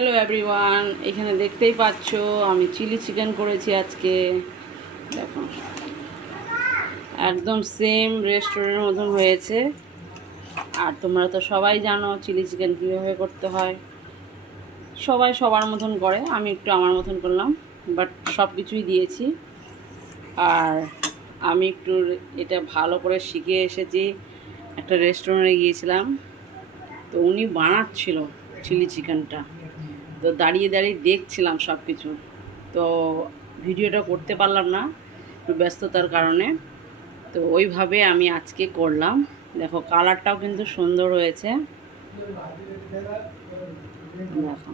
Hello everyone, এখানে দেখতেই পাচ্ছ আমি চিলি চিকেন করেছি আজকে। দেখো, একদম সেম রেস্টুরেন্টের মতন হয়েছে। আর তোমরা তো সবাই জানো চিলি চিকেন কীভাবে করতে হয়। সবাই সবার মতন করে, আমি একটু আমার মতন করলাম, বাট সব কিছুই দিয়েছি। আর আমি একটু এটা ভালো করে শিখে এসেছি। একটা রেস্টুরেন্টে গিয়েছিলাম, তো উনি বানাচ্ছিল চিলি চিকেনটা, তো দাঁড়িয়ে দাঁড়িয়ে দেখছিলাম সব কিছু। তো ভিডিওটা করতে পারলাম না একটু ব্যস্ততার কারণে। তো ওইভাবে আমি আজকে করলাম। দেখো, কালারটাও কিন্তু সুন্দর হয়েছে। দেখো,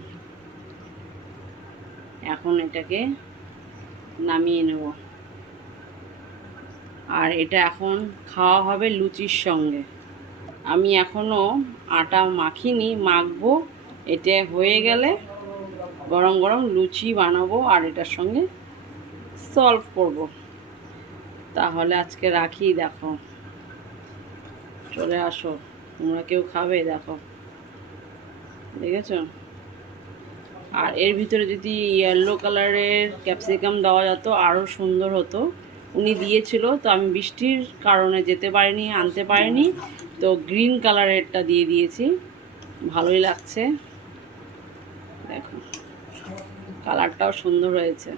এখন এটাকে নামিয়ে নেব। আর এটা এখন খাওয়া হবে লুচির সঙ্গে। আমি এখনও আটা মাখিনি, মাখবো। এটা হয়ে গেলে গরম গরম লুচি বানাবো আর এটার সঙ্গে সলভ করব। তাহলে আজকে রাখি। দেখো, চলে আসো, তোমরা কেউ খাবে? দেখো, দেখেছো? আর এর ভিতরে যদি ইয়েলো কালারের ক্যাপসিকাম দেওয়া যেত আরও সুন্দর হতো। উনি দিয়েছিল, তো আমি বৃষ্টির কারণে যেতে পারিনি, আনতে পারিনি, তো গ্রিন কালারেরটা দিয়ে দিয়েছি। ভালোই লাগছে। দেখো, কালারটাও সুন্দর হয়েছে।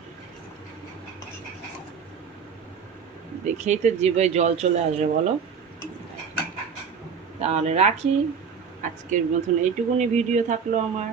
দেখেই তো জিভে জল চলে আসবে, বলো? তাহলে রাখি। আজকের মতন এইটুকুনি ভিডিও থাকলো আমার।